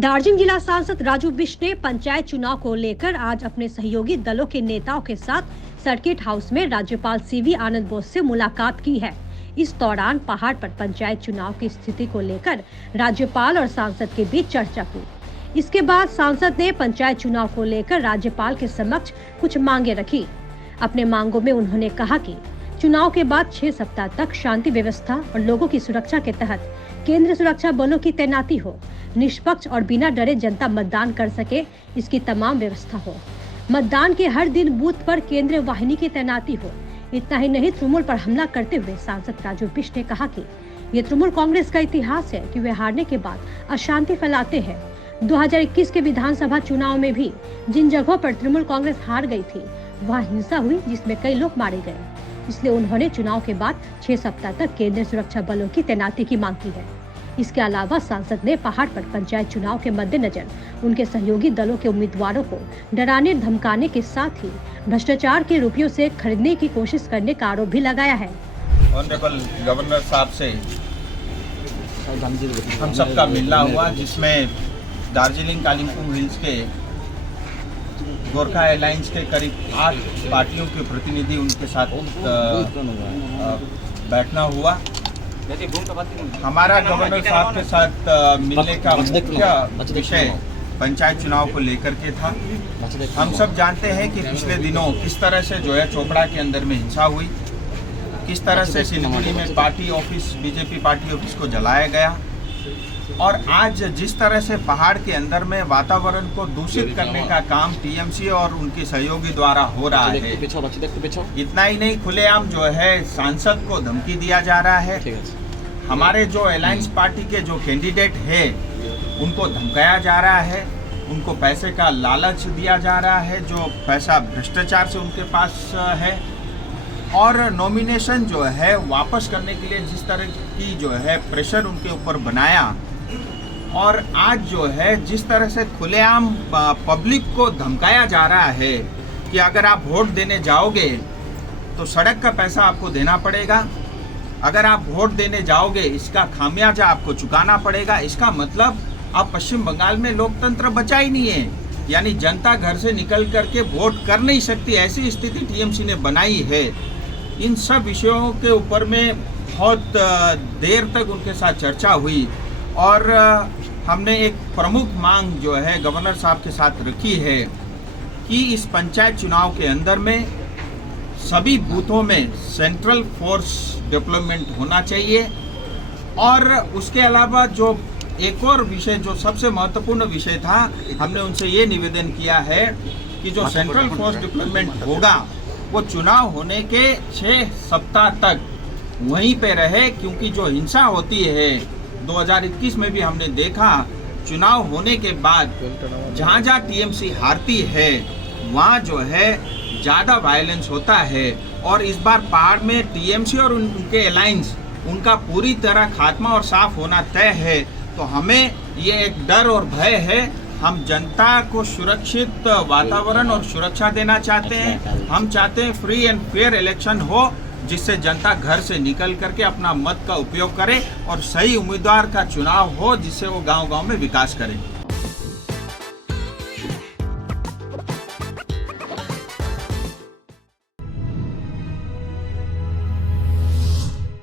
दार्जिलिंग जिला सांसद राजू बिष्ट ने पंचायत चुनाव को लेकर आज अपने सहयोगी दलों के नेताओं के साथ सर्किट हाउस में राज्यपाल सीवी आनंद बोस से मुलाकात की है। इस दौरान पहाड़ पर पंचायत चुनाव की स्थिति को लेकर राज्यपाल और सांसद के बीच चर्चा हुई। इसके बाद सांसद ने पंचायत चुनाव को लेकर राज्यपाल के समक्ष कुछ मांगे रखी। अपने मांगों में उन्होंने कहा कि चुनाव के बाद 6 सप्ताह तक शांति व्यवस्था और लोगों की सुरक्षा के तहत केंद्रीय सुरक्षा बलों की तैनाती हो, निष्पक्ष और बिना डरे जनता मतदान कर सके, इसकी तमाम व्यवस्था हो। मतदान के हर दिन बूथ पर केंद्रीय वाहिनी की तैनाती हो। इतना ही नहीं, तृणमूल पर हमला करते हुए सांसद राजू बिष्ट ने कहा कि ये तृणमूल कांग्रेस का इतिहास है कि वे हारने के बाद अशांति फैलाते हैं। 2021 के विधानसभा चुनाव में भी जिन जगहों पर तृणमूल कांग्रेस हार गई थी, वहाँ हिंसा हुई जिसमें कई लोग मारे गए। इसलिए उन्होंने चुनाव के बाद 6 सप्ताह तक केंद्रीय सुरक्षा बलों की तैनाती की मांग की है। इसके अलावा सांसद ने पहाड़ पर पंचायत चुनाव के मद्देनजर उनके सहयोगी दलों के उम्मीदवारों को डराने धमकाने के साथ ही भ्रष्टाचार के रुपयों से खरीदने की कोशिश करने का आरोप भी लगाया है। ऑनरेबल गवर्नर साहब से हम सबका मिलना हुआ, जिसमें दार्जिलिंग कालिम्पोंग हिल्स के गोरखा एलायंस के करीब 8 पार्टियों के प्रतिनिधि उनके साथ बैठना हुआ। हमारा गवर्नर साहब के साथ मिलने का मुख्य विषय पंचायत चुनाव को लेकर के था। हम सब जानते हैं कि पिछले दिनों किस तरह से जो है चोपड़ा के अंदर में हिंसा हुई, किस तरह से सिलीगुड़ी में party office, BJP party office को जलाया गया, और आज जिस तरह से पहाड़ के अंदर में वातावरण को दूषित करने का काम टीएमसी और उनके सहयोगी द्वारा हो रहा है। इतना ही नहीं, खुलेआम जो है सांसद को धमकी दिया जा रहा है। हमारे जो अलायंस पार्टी के जो कैंडिडेट है उनको धमकाया जा रहा है, उनको पैसे का लालच दिया जा रहा है, जो पैसा भ्रष्टाचार से उनके पास है, और नॉमिनेशन जो है वापस करने के लिए जिस तरह की जो है प्रेशर उनके ऊपर बनाया, और आज जो है जिस तरह से खुलेआम पब्लिक को धमकाया जा रहा है कि अगर आप वोट देने जाओगे तो सड़क का पैसा आपको देना पड़ेगा, अगर आप वोट देने जाओगे इसका खामियाजा आपको चुकाना पड़ेगा। इसका मतलब अब पश्चिम बंगाल में लोकतंत्र बचा ही नहीं है, यानी जनता घर से निकल करके वोट कर नहीं सकती, ऐसी स्थिति टीएमसी ने बनाई है। इन सब विषयों के ऊपर में बहुत देर तक उनके साथ चर्चा हुई, और हमने एक प्रमुख मांग जो है गवर्नर साहब के साथ रखी है कि इस पंचायत चुनाव के अंदर में सभी बूथों में सेंट्रल फोर्स डेवलपमेंट होना चाहिए। और उसके अलावा जो एक और विषय जो सबसे महत्वपूर्ण विषय था, हमने उनसे ये निवेदन किया है कि जो सेंट्रल फोर्स डेवलपमेंट होगा वो चुनाव होने के 6 सप्ताह तक वहीं पे रहे, क्योंकि जो हिंसा होती है 2021 में भी हमने देखा, चुनाव होने के बाद जहाँ जहाँ टीएमसी हारती है वहाँ जो है ज़्यादा वायलेंस होता है। और इस बार पहाड़ में टीएमसी और उनके अलायंस उनका पूरी तरह खात्मा और साफ होना तय है। तो हमें ये एक डर और भय है। हम जनता को सुरक्षित वातावरण और सुरक्षा देना चाहते हैं। हम चाहते हैं फ्री एंड फेयर इलेक्शन हो, जिससे जनता घर से निकल करके अपना मत का उपयोग करे और सही उम्मीदवार का चुनाव हो, जिससे वो गांव-गांव में विकास करे।